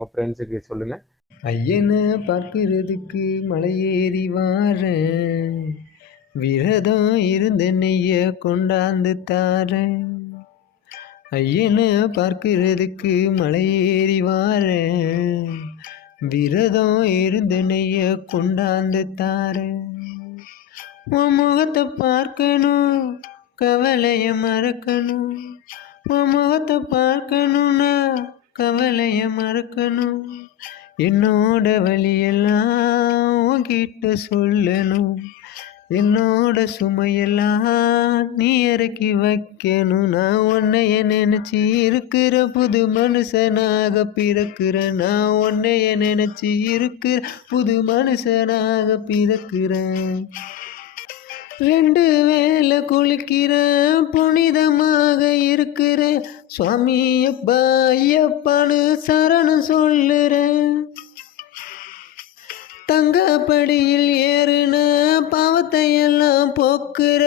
உங்கள் ஃப்ரெண்ட்ஸுக்கு சொல்லுங்கள். ஐயனை பார்க்கிறதுக்கு மலையேறி வாரேன், விரதம் இருந்த நெய்ய கொண்டாந்து தாரேன். ஐயனை பார்க்கிறதுக்கு மலையேறி வாரேன், விரதம் இருந்த நெய்ய கொண்டாந்து தாரேன். உன் முகத்தை பார்க்கணும், கவலைய மறக்கணும். உன் முகத்தை பார்க்கணும்னா கவலைய மறக்கணும். என்னோட வழியெல்லாம் உன்கிட்ட சொல்லணும், என்னோட சுமையெல்லாம் நீ இறக்கி வைக்கணும். நான் உன்னைய நினைச்சி இருக்கிற புது மனுஷனாக பிறக்கிறேன். நான் உன்னைய நினைச்சி இருக்கிற புது மனுஷனாக பிறக்கிறேன். 2 வேளை குளிக்கிறேன், புனிதமாக இருக்கிறேன். சுவாமி அப்பா ஐயப்பான்னு சரணம் சொல்லுறேன். தங்கப்படியில் ஏறுன பாவத்தை எல்லாம் போக்குற,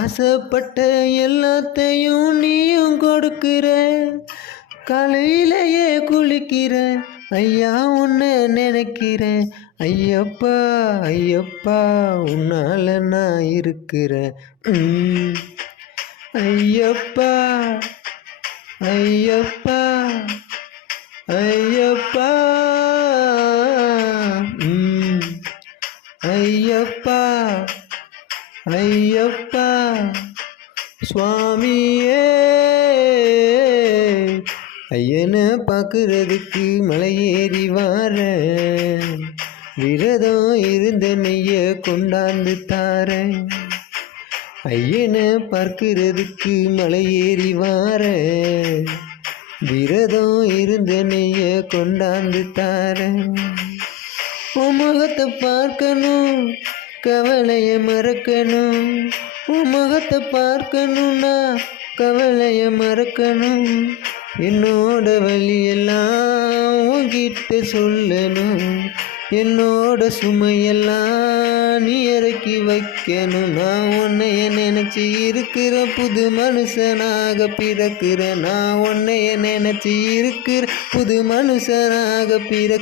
ஆசைப்பட்ட எல்லாத்தையும் நீயும் கொடுக்கிற. காலையிலேயே குளிக்கிறேன், ஐயா உன்னை நினைக்கிறேன். ஐயப்பா ஐயப்பா உன்னால நான் இருக்கிறேன். ஐயப்பா ஐயப்பா ஐயப்பா ஐயப்பா ஐயப்பா சுவாமியே. ஐயனை பார்க்கறதுக்கு மலையேறி வாரேன், விரதம் இருந்த நெய்ய கொண்டாந்து தாரேன். ஐயனை பார்க்கிறதுக்கு மலையேறி வாரேன், விரதம் இருந்த நெய்ய கொண்டாந்து தாரேன். உன் முகத்தை பார்க்கணும், கவலைய மறக்கணும். உன் முகத்தை பார்க்கணும்னா கவலைய மறக்கணும். என்னோட வழியெல்லாம் உன்கிட்ட சொல்லணும், என்னோட சுமையெல்லாம் நீ இறக்கி வைக்கணும். நான் உன்னைய நினைச்சி இருக்கிற புது மனுஷனாக பிறக்கிறேன். நான் உன்னைய நினைச்சி இருக்கிற புது மனுஷனாக பிறக்கிறேன்.